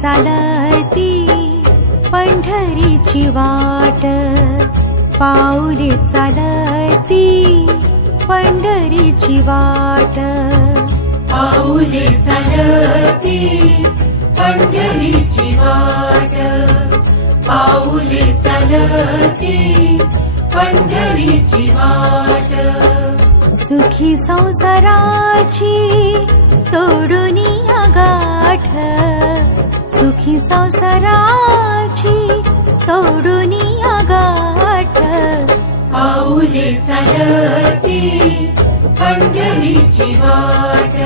चालती पंढरीची वाट, पाऊले चालती पंढरीची वाट, पाऊले चालती पंढरीची वाट, पाऊले चालती पंढरीची वाट. सुखी संसाराची तोडूनी गाठ, सुखी संसाराची तोडूनी गाठ, पाऊले चालती पंढरीची वाट,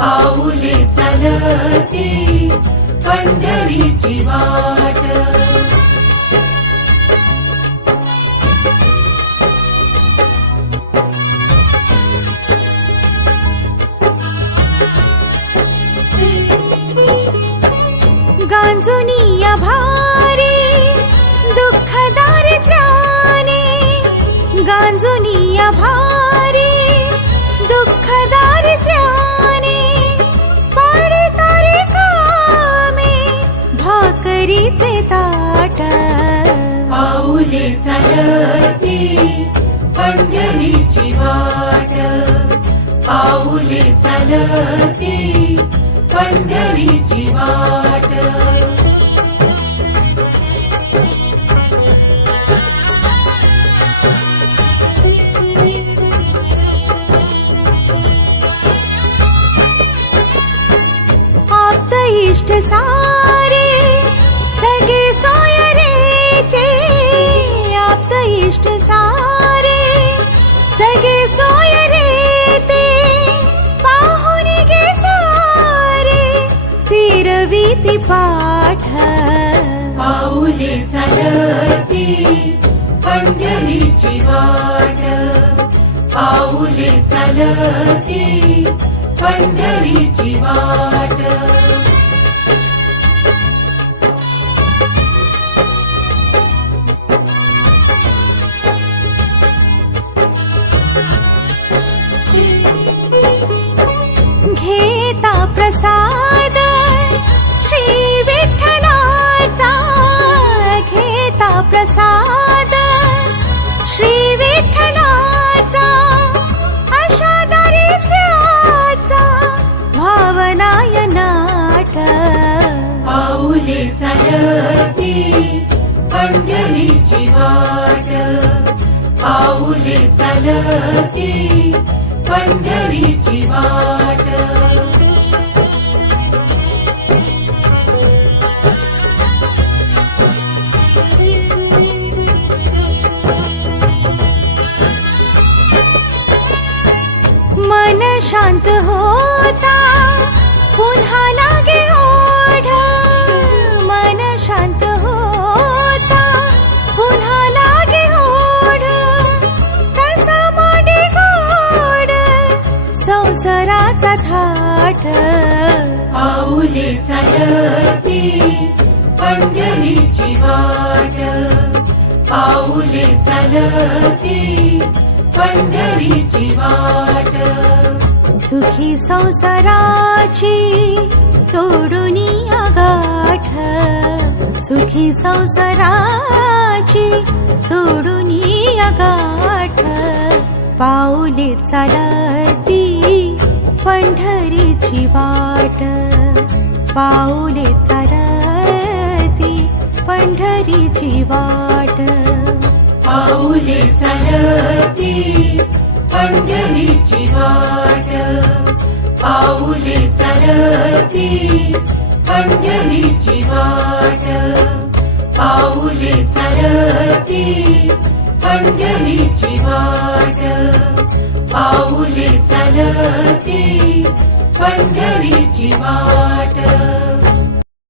पाऊले चालती पंढरीची वाट. गांजुनिया भारी दुःख दारिद्र्याने, गांजुनिया भारी दुःख दारिद्र्याने, पाडतारे कामे भाकरीचे ताट, पाऊले चालती पंढरीची वाट, पाऊले चालती पंढरीची वाट. आप्त इष्ट सारे सगळे सोय रे ते, आप्त इष्ट सारे सगळे सोय रे ते, पाहुणे गे सारे फिरवीती पाठ, पाऊले चालती पंढरीची वाट, पाऊले चालती पंढरीची वाट. घेता प्रसाद श्री विठ्ठलाचा, घेता प्रसाद श्री विठ्ठलाचा, अशा दारिद्र्याचा भावनाय नाट, पाऊले चालती पंढरीची वाट, पाऊले चालती पंढरीची वाट. मन शांत होता पुन्हा लागे ओढ, मन शांत होता पुन्हा लागे ओढ, तसा मांडे गोड संसाराचा थाट, पाऊले चालती पंढरीची वाट, पाऊले चालती पंढरीची वाट. सुखी संसाराची तोडूनी गाठ, सुखी संसाराची तोडूनी गाठ, पाऊले चालती पंढरीची वाट, पाऊले चालती पंढरीची वाट, पाऊले चालती पंढरीची वाट, पाऊले चालती पंढरीची वाट, पाऊले चालती पंढरीची वाट, पाऊले चालती पंढरीची वाट.